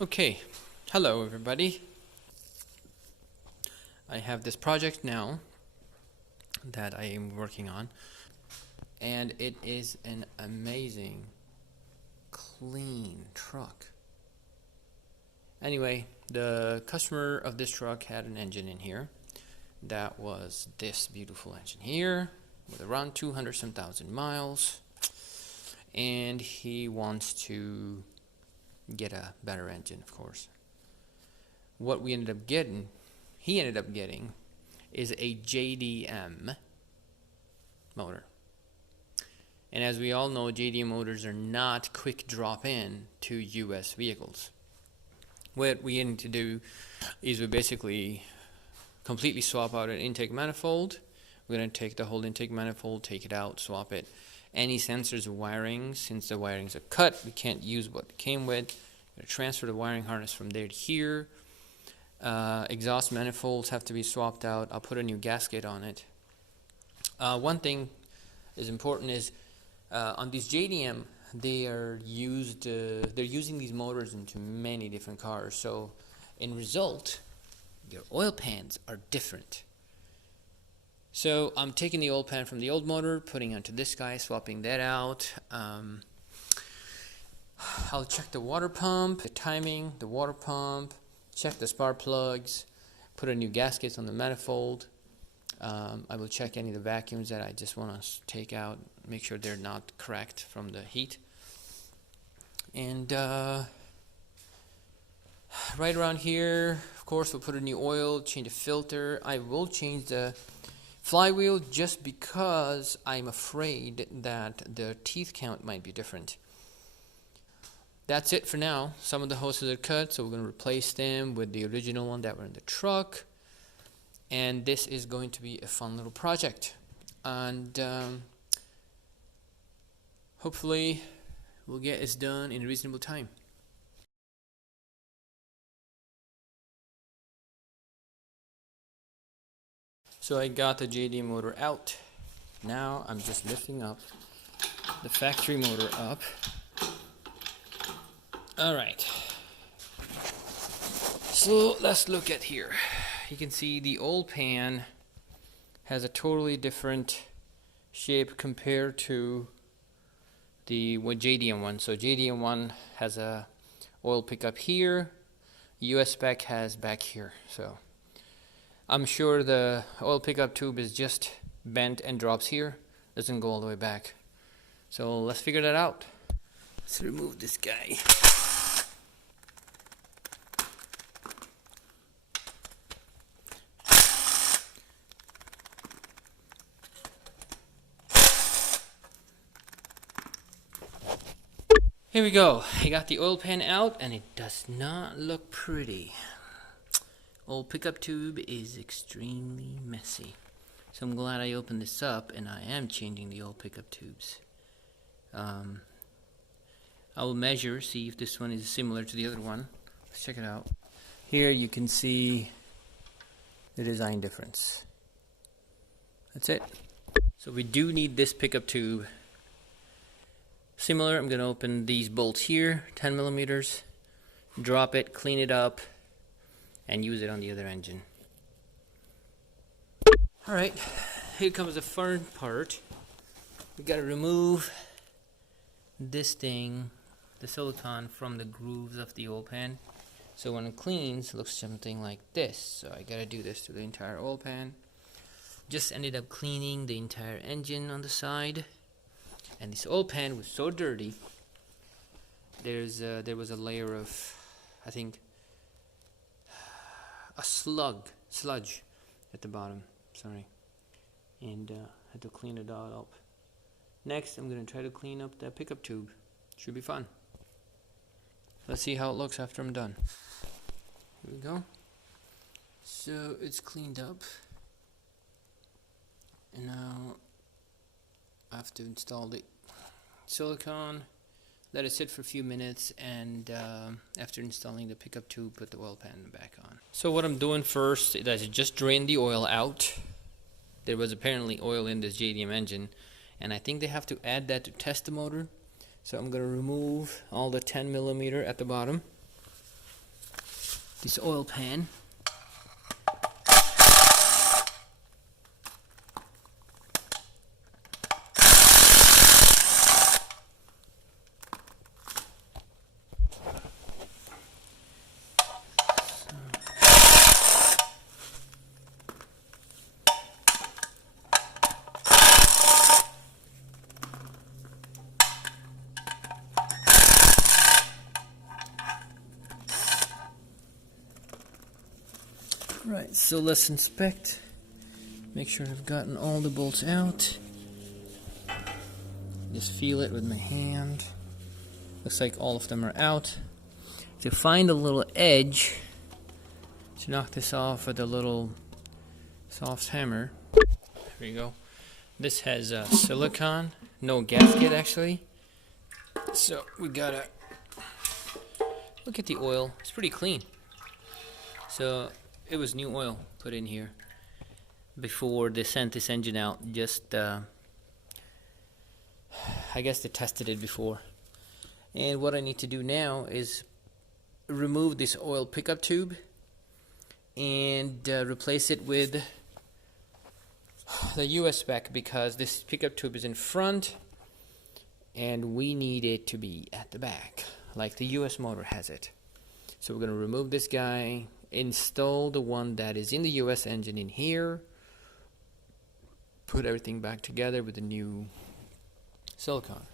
Okay, hello everybody. I have this project now that I am working on, and it is an amazing, clean truck. Anyway, the customer of this truck had an engine in here that was this beautiful engine here with around 200 some thousand miles, and he wants to get a better engine, of course. What he ended up getting is a JDM motor. And as we all know, JDM motors are not quick drop-in to US vehicles. What we need to do is we basically completely swap out an intake manifold. We're going to take the whole intake manifold, take it out, swap it. Any sensors or wiring, since the wirings are cut, we can't use what it came with. We're going to transfer the wiring harness from there to here. Exhaust manifolds have to be swapped out. I'll put a new gasket on it. One thing is important is on these JDM, they're using these motors into many different cars. So in result, your oil pans are different. So I'm taking the oil pan from the old motor, putting onto this guy, swapping that out. I'll check the water pump, the timing, the water pump, check the spark plugs, put a new gasket on the manifold. I will check any of the vacuums that I just want to take out, make sure they're not cracked from the heat. And right around here, of course, we'll put a new oil, change the filter. I will change the flywheel just because I'm afraid that the teeth count might be different. That's it for now. Some of the hoses are cut, so we're going to replace them with the original one that were in the truck. And this is going to be a fun little project. And hopefully we'll get this done in a reasonable time. So I got the JDM motor out. Now I'm just lifting up the factory motor up. Alright. So let's look at here. You can see the old pan has a totally different shape compared to the JDM one. So JDM one has a oil pickup here. US spec has back here. So I'm sure the oil pickup tube is just bent and drops here, doesn't go all the way back. So let's figure that out. Let's remove this guy. Here we go. I got the oil pan out and it does not look pretty. Old pickup tube is extremely messy. So I'm glad I opened this up and I am changing the old pickup tubes. I will measure, see if this one is similar to the other one. Let's check it out. Here you can see the design difference. That's it. So we do need this pickup tube. Similar, I'm going to open these bolts here, 10 millimeters, drop it, clean it up, and use it on the other engine. Alright, here comes the fun part. We got to remove this thing, the silicone, from the grooves of the oil pan. So when it cleans, it looks something like this. So I got to do this to the entire oil pan. Just ended up cleaning the entire engine on the side. And this oil pan was so dirty. There was a layer of, I think, a sludge at the bottom. Sorry, and had to clean it all up. Next, I'm gonna try to clean up the pickup tube. Should be fun. Let's see how it looks after I'm done. Here we go. So it's cleaned up, and now I have to install the silicone, let it sit for a few minutes, and after installing the pickup tube, put the oil pan back on. So what I'm doing first is I just drain the oil out. There was apparently oil in this JDM engine, and I think they have to add that to test the motor. So I'm going to remove all the 10 millimeter at the bottom. this oil pan. Right, so let's inspect. Make sure I've gotten all the bolts out. Just feel it with my hand. Looks like all of them are out. To find a little edge, to knock this off with a little soft hammer. There you go. This has silicone, no gasket actually. So we gotta look at the oil. It's pretty clean. So it was new oil put in here before they sent this engine out. Just I guess they tested it before. And what I need to do now is remove this oil pickup tube and replace it with the US spec, because this pickup tube is in front and we need it to be at the back like the US motor has it. So we're going to remove this guy, install the one that is in the US engine in here, put everything back together with the new silicone.